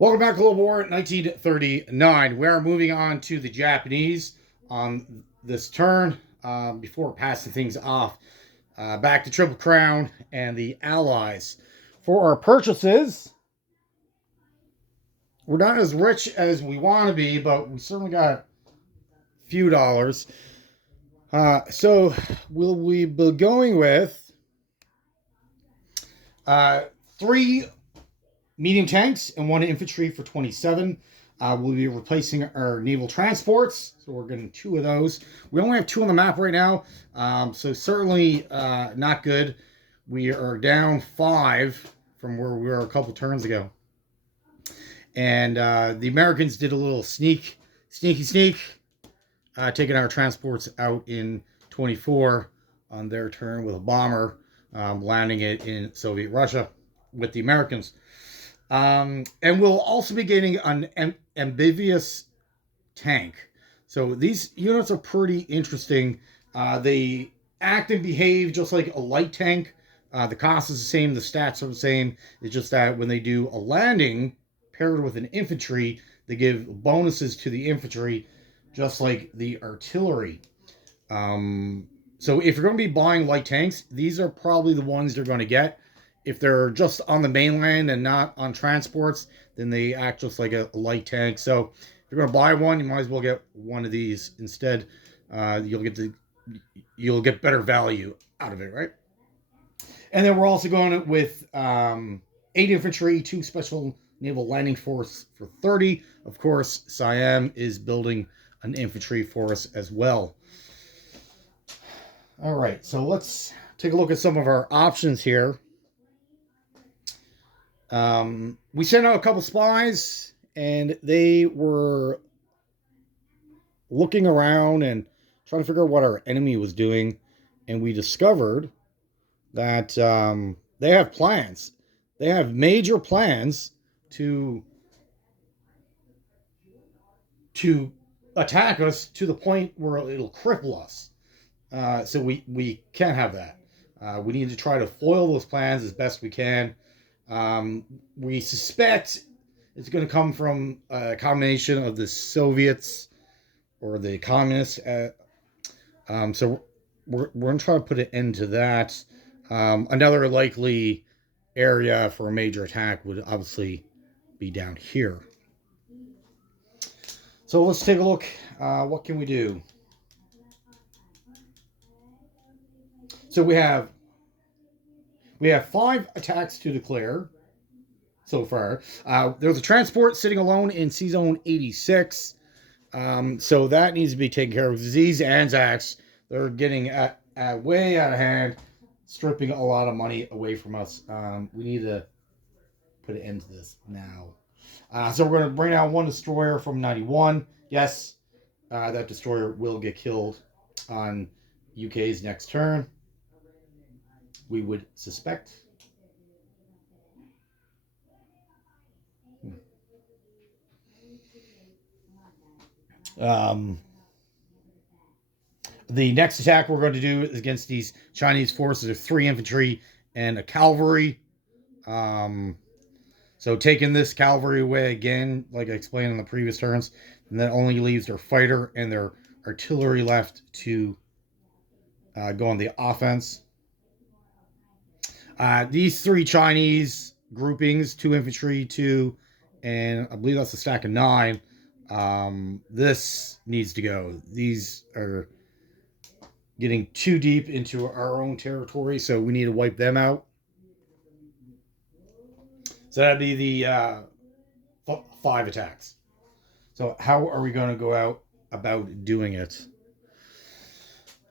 Welcome back to Global War 1939. We are moving on to the Japanese on this turn. Before passing things off back to Triple Crown and the Allies. For our purchases, we're not as rich as we want to be, but we certainly got a few dollars. So will we be going with three medium tanks and one infantry for 27. We'll be replacing our naval transports, so we're getting two of those. We only have two on the map right now, so certainly not good. We are down five from where we were a couple turns ago, and the Americans did a little sneak, taking our transports out in 24 on their turn with a bomber, landing it in Soviet Russia with the Americans. And we'll also be getting an amphibious tank. So these units are pretty interesting. They act and behave just like a light tank. The cost is the same, the stats are the same. It's just that when they do a landing paired with an infantry, they give bonuses to the infantry, just like the artillery. So if you're going to be buying light tanks, these are probably the ones you're going to get. If they're just on the mainland and not on transports, then they act just like a light tank. So if you're going to buy one, you might as well get one of these instead. You'll get better value out of it, right? And then we're also going with 8 infantry, 2 special naval landing force for 30. Of course, Siam is building an infantry force as well. All right, so let's take a look at some of our options here. We sent out a couple spies, and they were looking around and trying to figure out what our enemy was doing. And we discovered that they have plans. They have major plans to to attack us to the point where it'll cripple us. So we can't have that. We need to try to foil those plans as best we can. We suspect it's going to come from a combination of the Soviets or the communists. So we're going to try to put an end to that. Another likely area for a major attack would obviously be down here. So let's take a look. What can we do? So we have 5 attacks to declare so far. There's a transport sitting alone in C Zone 86. So that needs to be taken care of. These Anzacs, they're getting way out of hand, stripping a lot of money away from us. We need to put an end to this now. So we're going to bring out 1 destroyer from 91. Yes, that destroyer will get killed on UK's next turn. We would suspect. Um, the next attack we're going to do is against these Chinese forces of 3 infantry and a cavalry. So taking this cavalry away again, like I explained in the previous turns, and that only leaves their fighter and their artillery left to go on the offense. These 3 Chinese groupings, 2 infantry, 2, and I believe that's a stack of 9. This needs to go. These are getting too deep into our own territory, so we need to wipe them out. So that'd be the 5 attacks. So how are we going to go out about doing it?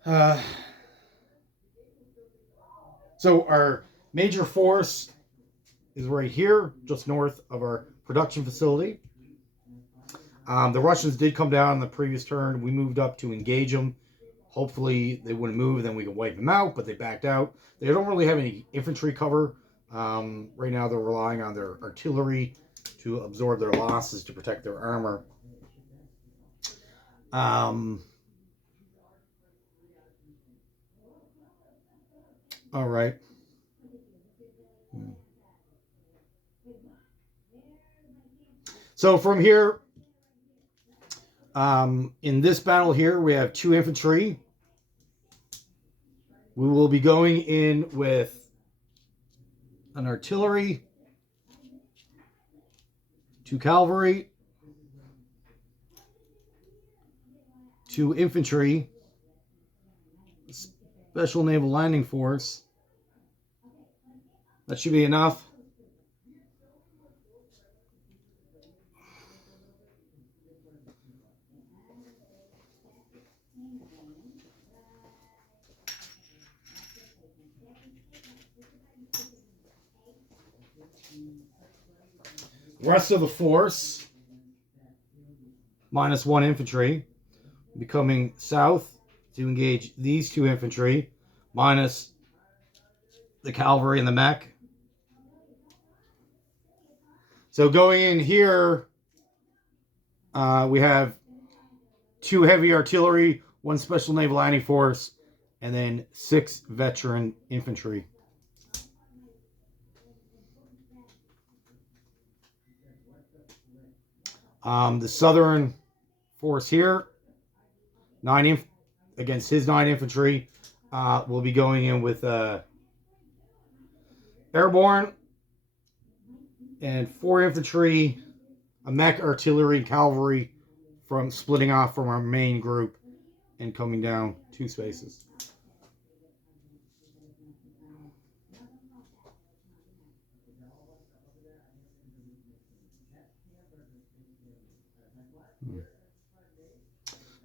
Uh, so our major force is right here, just north of our production facility. The Russians did come down in the previous turn. We moved up to engage them. Hopefully they wouldn't move, then we can wipe them out, but they backed out. They don't really have any infantry cover. Right now they're relying on their artillery to absorb their losses to protect their armor. All right. So from here, in this battle here, we have 2 infantry. We will be going in with an artillery, 2 cavalry, 2 infantry, special naval landing force. That should be enough. Rest of the force, minus 1 infantry, will be coming south to engage these 2 infantry, minus the cavalry and the mech. So going in here, we have 2 heavy artillery, 1 special naval landing force, and then 6 veteran infantry. The southern force here, 9 against his 9 infantry, will be going in with airborne and 4 infantry, a mech, artillery, cavalry, from splitting off from our main group and coming down 2 spaces.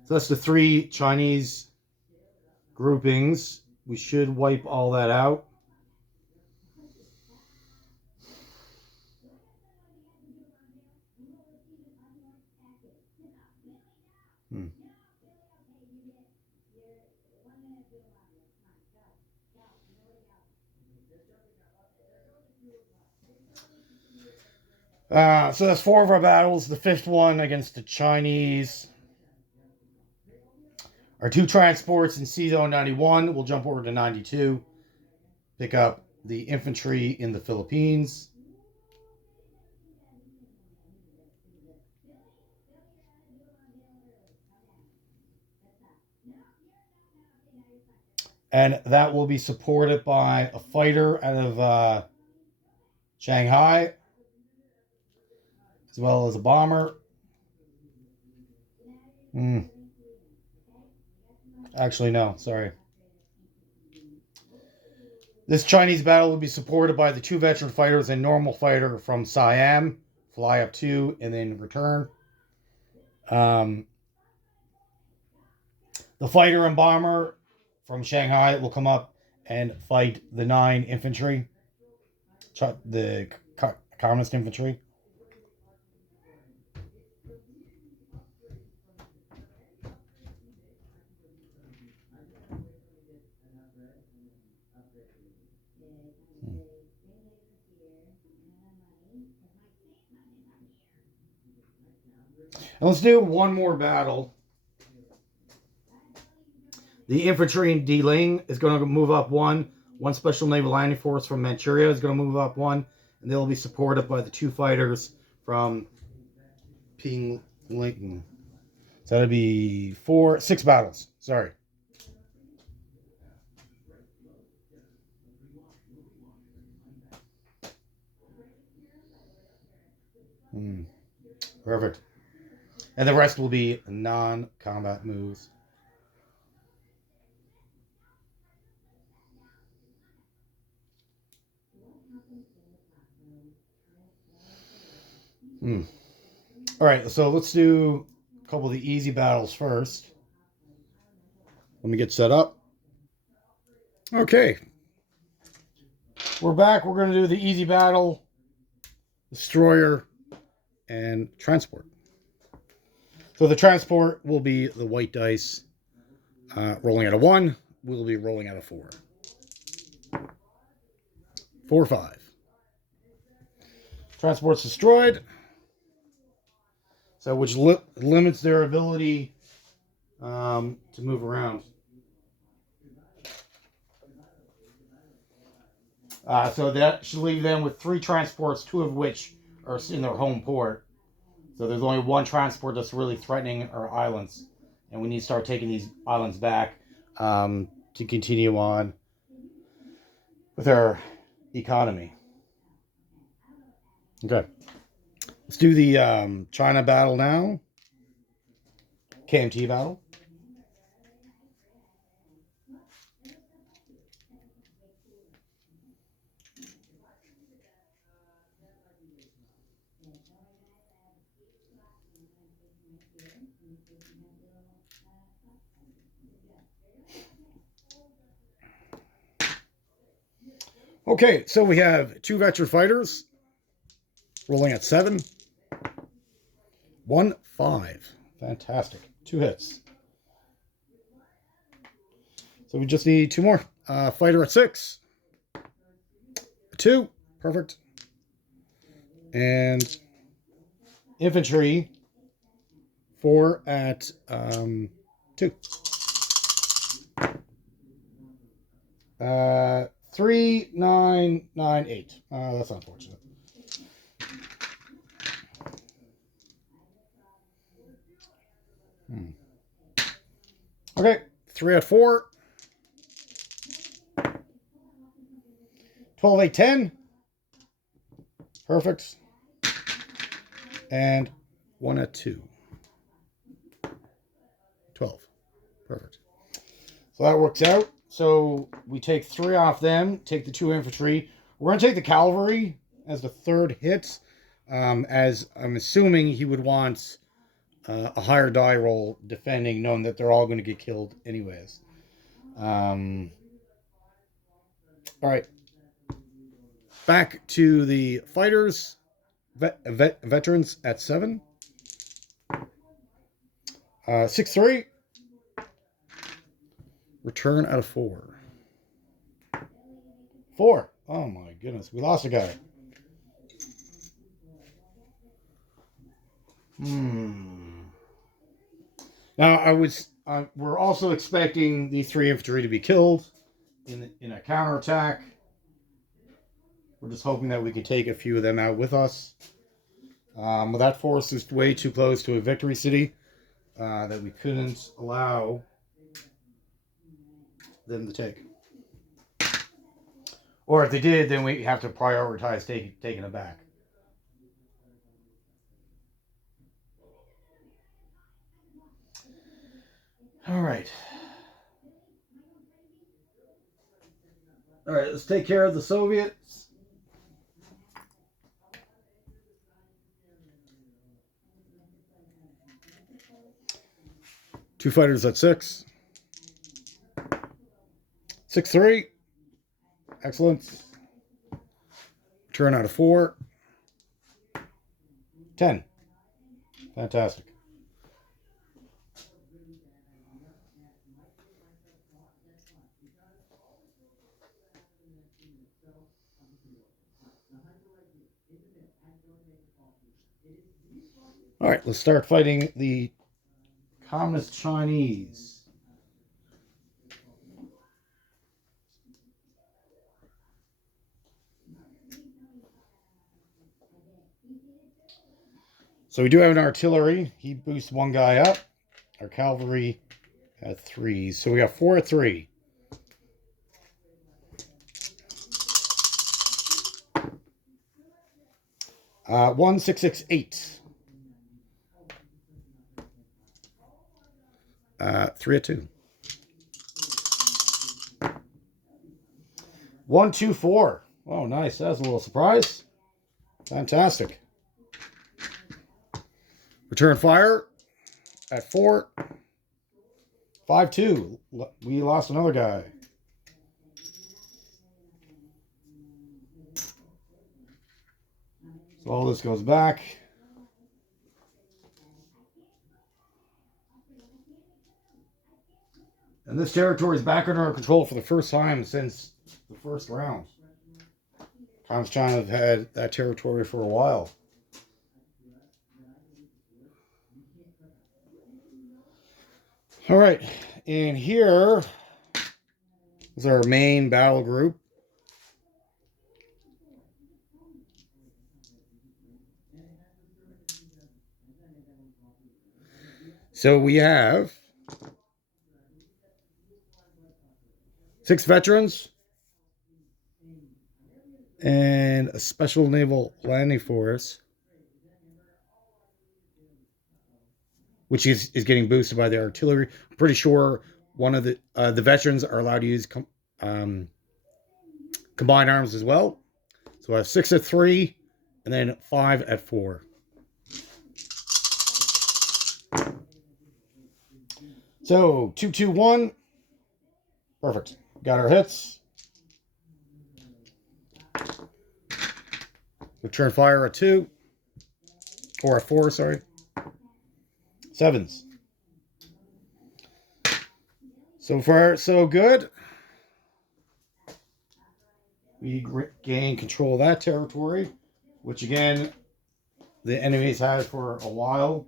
So that's the 3 Chinese groupings. We should wipe all that out. So that's 4 of our battles. The 5th one against the Chinese. Our 2 transports in C-Zone 91. We'll jump over to 92. Pick up the infantry in the Philippines. And that will be supported by a fighter out of Shanghai, as well as a bomber. Actually, no, sorry. This Chinese battle will be supported by the 2 veteran fighters and normal fighter from Siam, fly up 2 and then return. The fighter and bomber from Shanghai will come up and fight the 9 infantry, the communist infantry. And let's do one more battle. The infantry in Diling is going to move up 1. 1 special naval landing force from Manchuria is going to move up 1. And they'll be supported by the 2 fighters from Pingling. So that'll be 6 battles. Sorry. Perfect. And the rest will be non-combat moves. All right, so let's do a couple of the easy battles first. Let me get set up. Okay. We're back. We're going to do the easy battle, destroyer, and transport. So the transport will be the white dice rolling at a 1. We'll be rolling at a 4. 4, 5. Transport's destroyed. So which limits their ability to move around. So that should leave them with 3 transports, 2 of which are in their home port. So there's only one transport that's really threatening our islands. And we need to start taking these islands back to continue on with our economy. Okay. Let's do the China battle now. KMT battle. Okay, so we have 2 veteran fighters rolling at 7. 1, 5. Fantastic. 2 hits. So we just need 2 more. Fighter at 6. 2. Perfect. And infantry 4 at 2. 3, 9, 9, 8. That's unfortunate. Okay, 3 at 4. 12, 8, 10. Perfect. And 1 at 2. 12. Perfect. So that works out. So we take 3 off them, take the 2 infantry. We're going to take the cavalry as the 3rd hit, as I'm assuming he would want a higher die roll defending, knowing that they're all going to get killed anyways. All right. Back to the fighters. Veterans at 7. 6, 3. Return out of 4. 4. Oh my goodness. We lost a guy. Now we're also expecting the 3 infantry to be killed in a counterattack. We're just hoping that we can take a few of them out with us. But that force is way too close to a victory city that we couldn't allow them to take. Or if they did, then we have to prioritize taking it back. All right. All right, let's take care of the Soviets. Two fighters at 6. 6, 3. Excellent. Turn out of 4. 10. Fantastic. All right, let's start fighting the Communist Chinese. So we do have an artillery. He boosts 1 guy up. Our cavalry at 3. So we got 4 at 3. Uh, 1, 6, 6, 8. 3 at 2. 1, 2, 4. Oh, nice. That's a little surprise. Fantastic. Return fire at 4. 5, 2. We lost another guy. So all this goes back. And this territory is back under our control for the first time since the first round. Communist China have had that territory for a while. All right, and here is our main battle group. So we have 6 veterans and a special naval landing force, which is getting boosted by the artillery. I'm pretty sure one of the veterans are allowed to use combined arms as well. So I have 6 at 3, and then 5 at 4. So 2, 2, 1. Perfect. Got our hits. Return fire at 2. Or at 4, sorry. 7s. So far, so good. We gain control of that territory, which again, the enemies had for a while.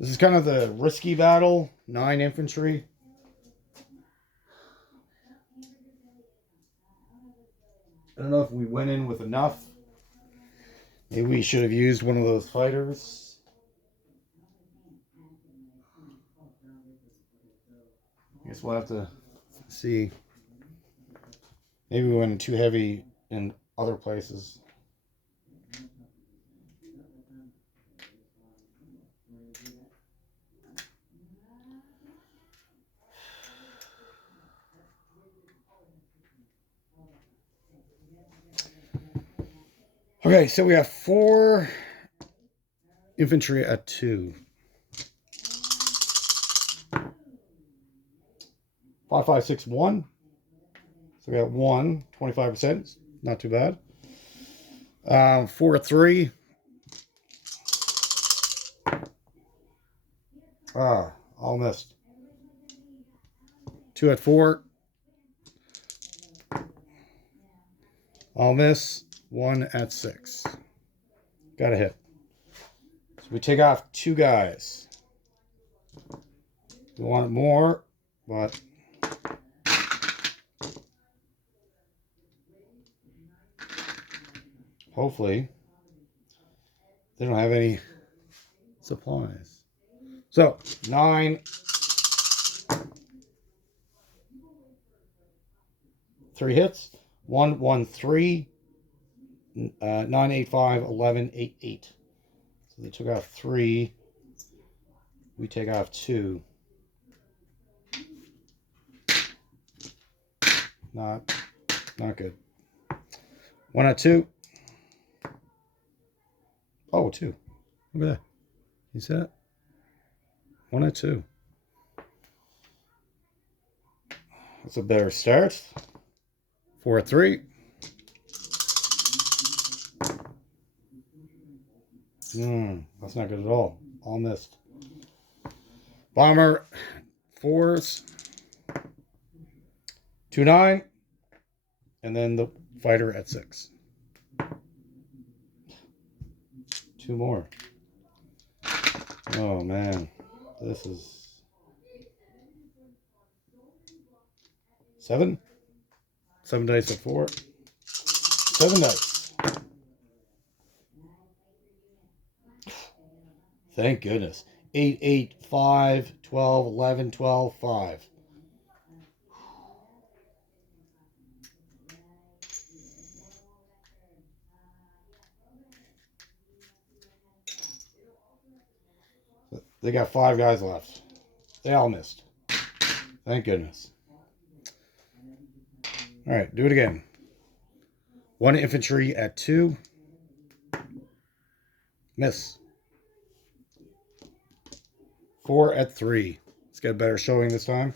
This is kind of the risky battle. 9 infantry. I don't know if we went in with enough. Maybe we should have used one of those fighters. I guess we'll have to see. Maybe we went in too heavy in other places. Okay, so we have 4 infantry at 2. 5, 5, 6, 1. So we got 1, 25%. Not too bad. 4 at 3. All missed. 2 at 4. All miss. 1 at 6. Got a hit. So we take off 2 guys. We want more, but hopefully they don't have any supplies. So 9, 3 hits. 1, 1, 3. 9, 8, 5, 11, 8, 8. So they took off 3. We take off 2. Not good. 1 at 2. Oh, 2. Look at that. You see that? 1 at 2. That's a better start. 4 at 3. That's not good at all. All missed. Bomber 4s. 2, 9. And then the fighter at 6. 2 more. Oh man. This is 7. 7 dice at 4. 7 dice. Thank goodness. 8, 8, 5, 12, 11, 12, 5. They got 5 guys left. They all missed. Thank goodness. All right, do it again. 1 infantry at 2. Miss. 4 at 3. Let's get a better showing this time.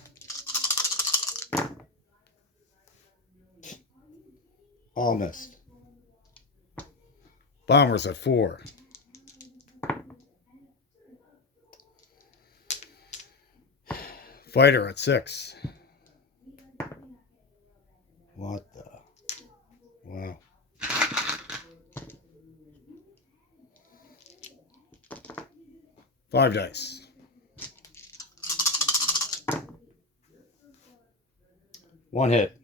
All missed. Bombers at 4. Fighter at 6. What the? Wow. Five dice. One hit.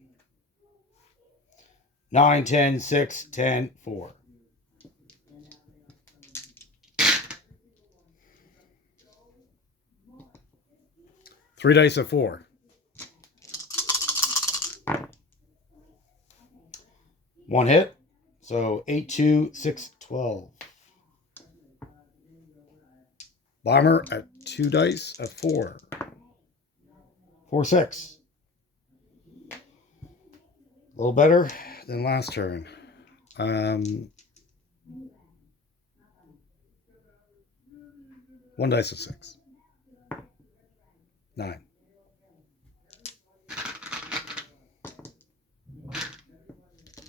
9, 10, 6, 10, 4. 3 dice at 4. 1 hit. So 8, 2, 6, 12. Bomber at 2 dice at 4. 4, 6. A little better than last turn. 1 dice at 6. 9.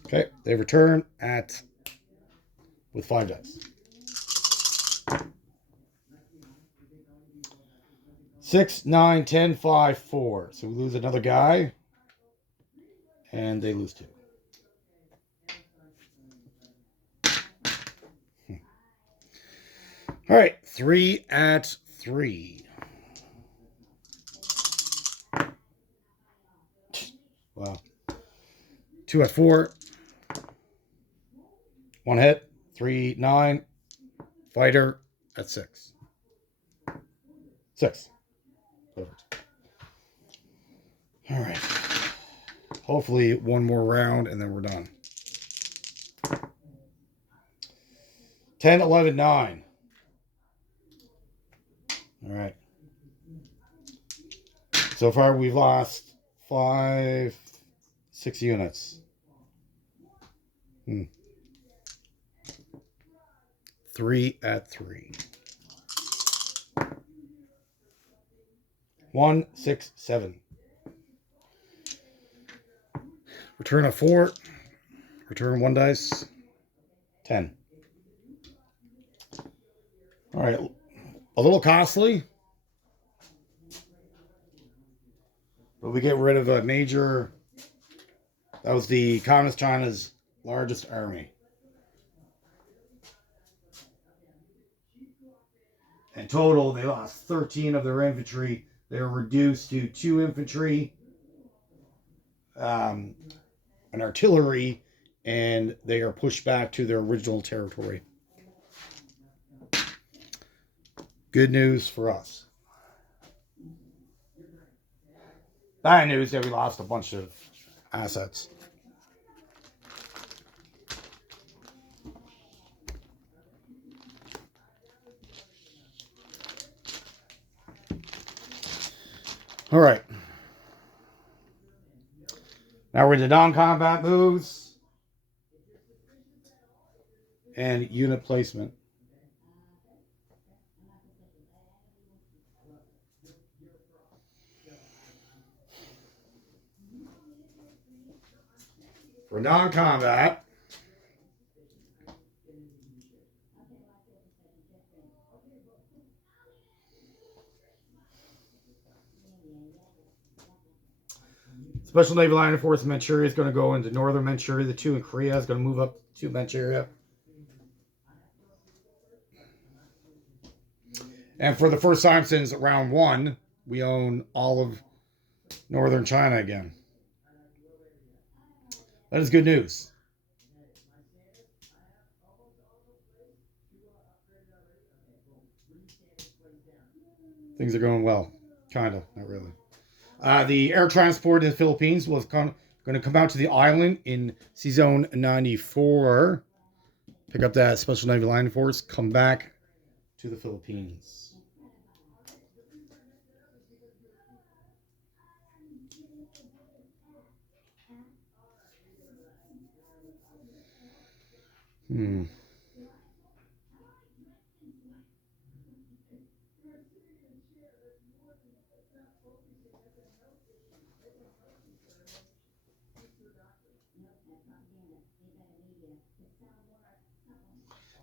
Okay, they return with 5 dice. 6, 9, 10, 5, 4. So we lose another guy. And they lose 2. All right, 3 at 3. Wow. 2 at 4. 1 hit. 3, 9. Fighter at 6. 6. Perfect. All right. Hopefully one more round and then we're done. 10, 11, 9. All right. So far we've lost 5, 6 units. 3 at 3. 1, 6, 7. Return a 4. Return 1 dice. 10. All right. A little costly. But we get rid of a major. That was the Communist China's largest army. In total, they lost 13 of their infantry. They were reduced to 2 infantry, and artillery, and they are pushed back to their original territory. Good news for us. Bad news that we lost a bunch of assets. All right. Now we're into non-combat moves and unit placement. For non-combat, Special Naval Line Force in Manchuria is going to go into northern Manchuria. The 2 in Korea is going to move up to Manchuria. And for the first time since round 1, we own all of northern China again. That is good news. Things are going well. Kind of, not really. The air transport in the Philippines was going to come out to the island in Season 94. Pick up that Special Naval Line Force. Come back to the Philippines. The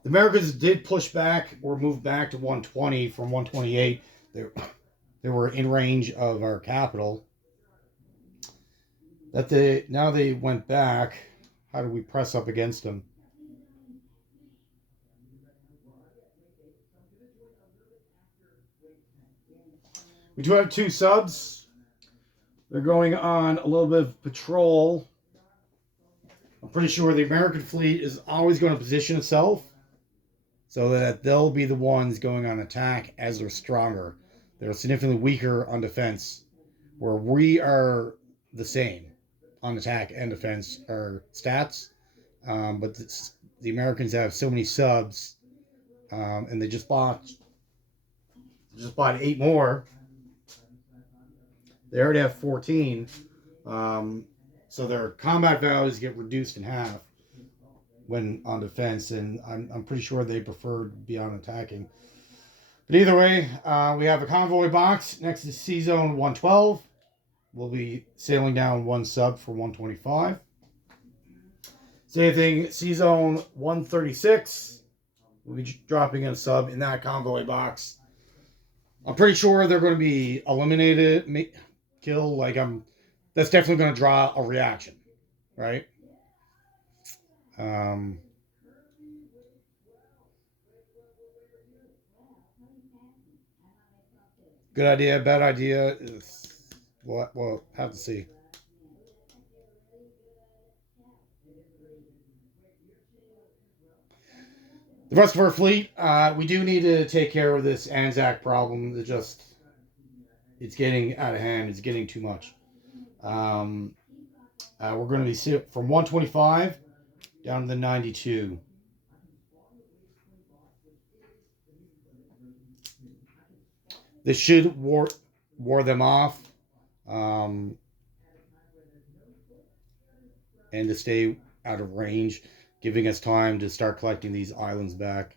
Americans did push back or move back to 120 from 128. They were in range of our capital. Now they went back. How do we press up against them? We do have 2 subs. They're going on a little bit of patrol. I'm pretty sure the American fleet is always going to position itself so that they'll be the ones going on attack as they're stronger. They're significantly weaker on defense, where we are the same on attack and defense, our stats. But the Americans have so many subs, and they just bought 8 more. They already have 14. So their combat values get reduced in half when on defense, and I'm pretty sure they prefer to be on attacking. But either way, we have a convoy box next to C Zone 112. We'll be sailing down 1 sub for 125. Same thing, C Zone 136. We'll be dropping in a sub in that convoy box. I'm pretty sure they're going to be eliminated, kill. That's definitely going to draw a reaction, right? Good idea, bad idea. We'll have to see. The rest of our fleet, we do need to take care of this Anzac problem. It's getting out of hand. It's getting too much. We're going to be from 125 down to the 92. This should war them off, and to stay out of range, giving us time to start collecting these islands back.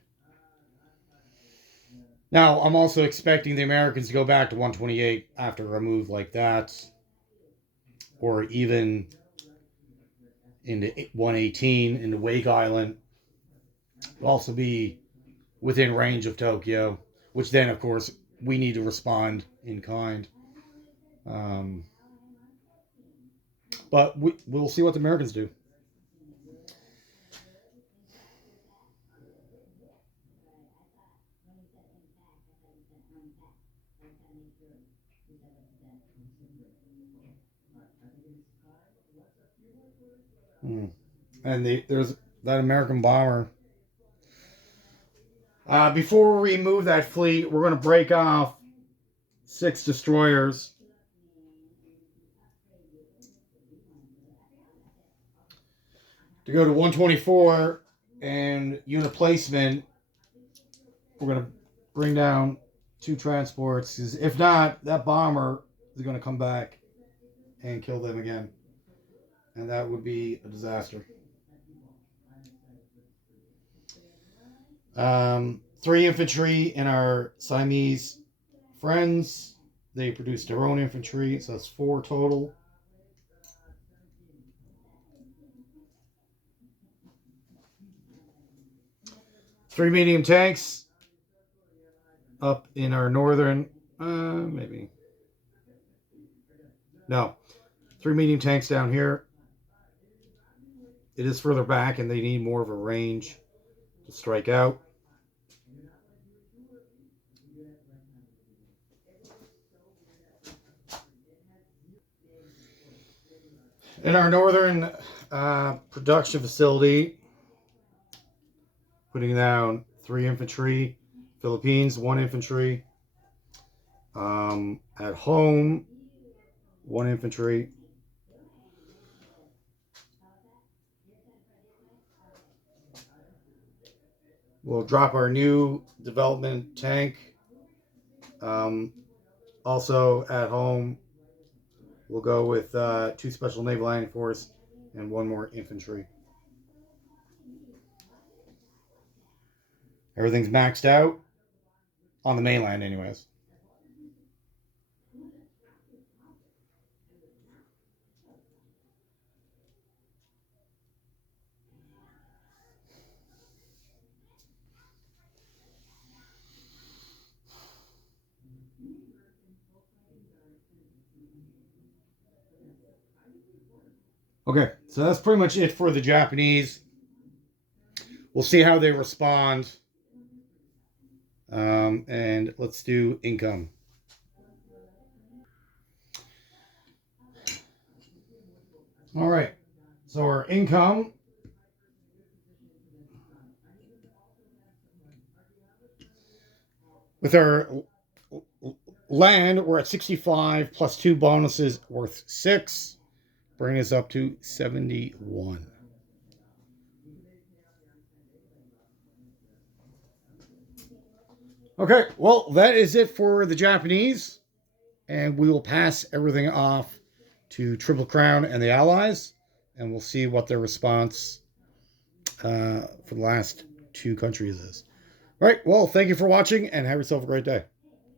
Now, I'm also expecting the Americans to go back to 128 after a move like that, or even into 118 into Wake Island. Will also be within range of Tokyo, which then, of course, we need to respond in kind. But we'll see what the Americans do. And there's that American bomber. Before we move that fleet, we're going to break off 6 destroyers. To go to 124 and unit placement, we're going to bring down 2 transports. Because if not, that bomber is going to come back and kill them again. And that would be a disaster. 3 infantry in our Siamese friends. They produced their own infantry, so that's 4 total. Three medium tanks up in our northern, maybe. No. 3 medium tanks down here. It is further back, and they need more of a range to strike out. In our northern production facility, putting down 3 infantry. Philippines, 1 infantry. At home, 1 infantry. We'll drop our new development tank. Also at home, we'll go with 2 Special Naval Landing Force and 1 more infantry. Everything's maxed out on the mainland anyways. Okay, so that's pretty much it for the Japanese. We'll see how they respond. And let's do income. All right, so our income. With our land, we're at 65 plus 2 bonuses worth 6, bringing us up to 71. Okay, well, that is it for the Japanese. And we will pass everything off to Triple Crown and the Allies. And we'll see what their response for the last 2 countries is. All right, well, thank you for watching and have yourself a great day.